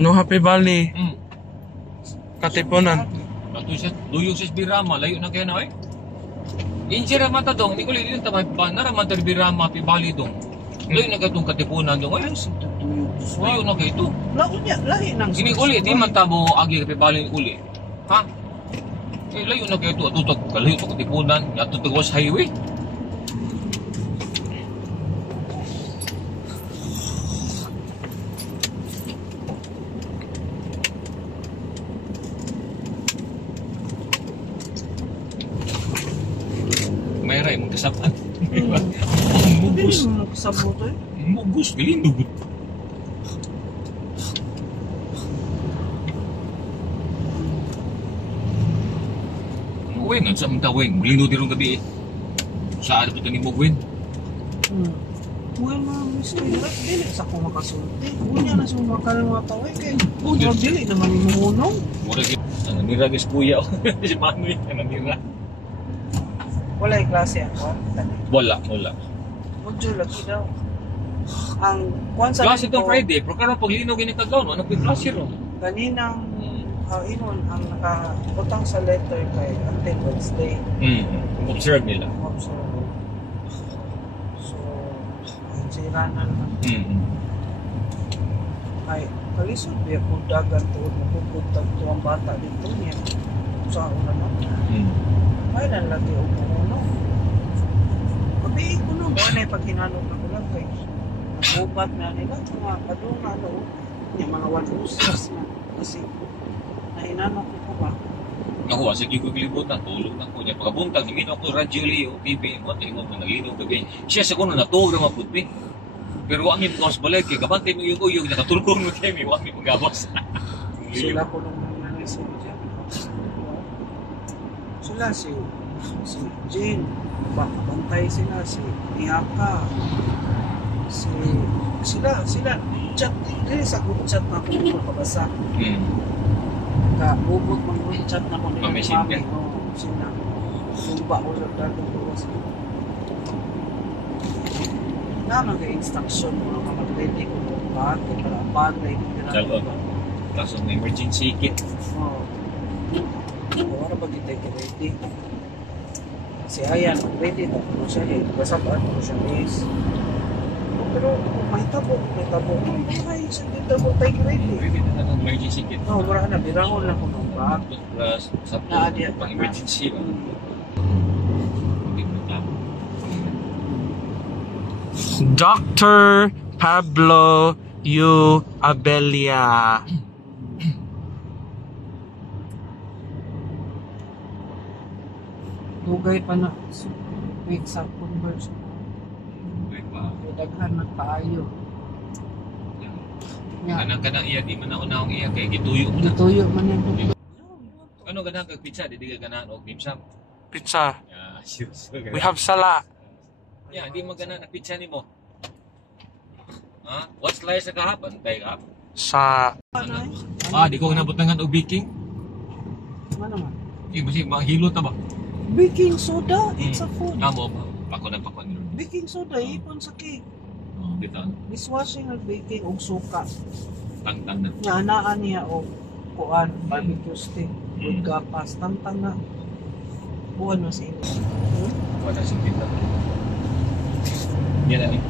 No Happy Valley. Hmm. Katipunan. Ato siya, duyog siya Birama, layo na kaya na eh. Injira mata dong, di ko lilit yung tamay pa, naraman tayo Birama, Happy Valley dong. Layo na kaya itong Katipunan dong, ay, layo na kaya ito. Lahi nang Ini uli, di man tabo agi Happy Valley uli. Ha? Eh, layo na kaya ito, atutag, kalayo ito Katipunan, atutag ko sa highway. Mayroon yung magkasapan. Ang mugos. Sabot eh. Mugos, galindo. Weng, ang saan ta weng? Galindo din gabi eh. Saan ito ni Mugwin? Uy, miss ko yun. Dili sa ko makasulti. Unya na siya makalang mga tawag eh. Dili naman yung hunong. Mura kita. Nanira guys kuya. Si Manoy, nanira. Wala yung klase ako. Wala. Module lagi daw. Ang kwan sa Klase itong Friday, pero karoon pag lino ginikagaw, ano po yung klase ron? Kaninang inon ang nakabutang sa letter kay until Wednesday. Observe nila. Observe. So, sira na naman. Ay, kalisod biya kung dagan to, mapupunta to ang bata dito niya. Sa una naman. Ay, nalagi o puno. Kabi ko nung wala yung paghinanong na kulang kay nabubat na nila. Mga kadong na yung mga 106 na. Kasi nahinanong ko ba? Nakuha, sige ko kilibot na, tulog na ko niya. Pagkabuntag, hindi na ako radyo liyo, TV, mo, tingin mo na naglinom gabi. Siya sa kuno, natulog na maputpi. Pero wag niyo pagkakas balik, kaya kapantay mo yung uyog, nakatulog mo kayo, wag niyo pagkabas. Sila ko nung nangyari dyan. Sila si Jane, bantay sila, si Miyaka, sila, chat, dili sa group chat na ako magpapabasa. Ubot mga group chat na ako nila mami, sila, sumba ko sa dagang buwas. Naman ka instruction mo mga mag-ready ko ito, bakit para bagay Salot. Kaso may emergency kit. Wala ba kita ready? Si Ayan, ready na po siya eh. Kasabaan po siya is. Pero kung may tabo, ay, siya din tabo tayo ready. Ready na ng emergency kit. Oo, wala na, birahon lang ko ng bag. Plus, sa pang emergency ba? Hindi mo tabo. Dr. Pablo U. Abelia. Dugay pa na. Wait sa converse. Wait pa. Daghan nagpaayo. Kanang iya, di man naunahong iya, kaya gituyo mo na. Gituyo man yan. Ano ganang kag pizza, di ka ganaan o dimsum? Pizza. Yeah, sure. We have sala. Yeah, di mo ganaan na pizza ni mo. Ha? What slice sa kahapon? Tayo kahapon. Sa Di ko nabutangan og baking. Ano man? Kasi mahilo ta ba? Baking soda, it's a food. Amo ba? Pako nilo. Baking soda, ipon sa cake. Dito. Dishwashing at baking og suka. Tangtang na. Nga anaan niya og kuan, barbecue stick, with gapas, tantang na. Buwan mo sa inyo. Wala si kita. Yan na.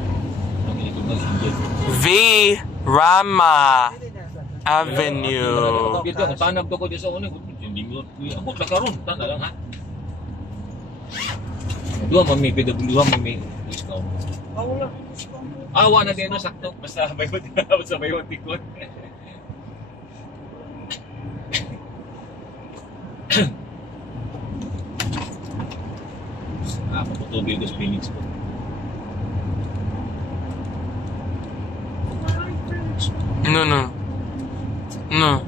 Ang ito na sinjit. V. Rama Avenue. Dito, tanab ko dito sa una. Hindi mo. Ako sa karon, tanda lang ha. Dua mami discount. Wala. Awa na din sakto. Basta bayot tikot. Papatubig ko sa Phoenix ko. No.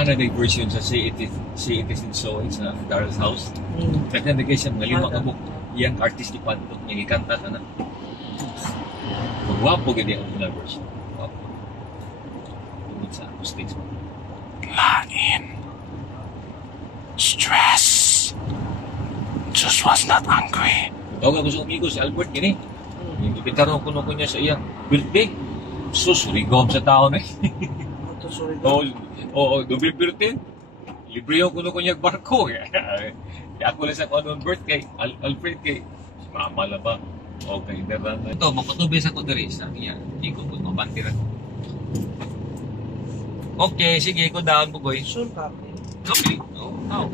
Hana na version sa Say It Is in So sa Daryl's House. Kaya na siya mga lima kabuk young artist ni Panto niya ikanta na. Magwapo gani ang original version. Wapo. Tungkol sa acoustics. Lain. Stress. Just was not angry. Tawag ako sa umigo si Albert gini. Yung ipitarong ko niya sa iyang birthday. Sus, rigom sa tao na. Ito, sorry. Oo, double birthday. Libre yung kuno ko niya barko. Kaya ako lang sa kung birthday, Alfred kay mama lang ba? Okay, daran. Ito, mapatubis ako diri sa iya. Hindi ko po mabantiran. Okay, sige, ko down po, boy. Sure ka. Okay. Oh.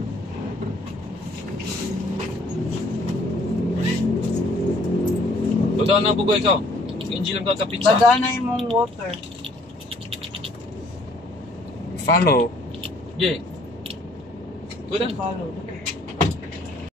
Go down na po, boy, ikaw. Angel lang ka pizza. Badana imong water. Follow. Yeah. Go down. Follow. Okay.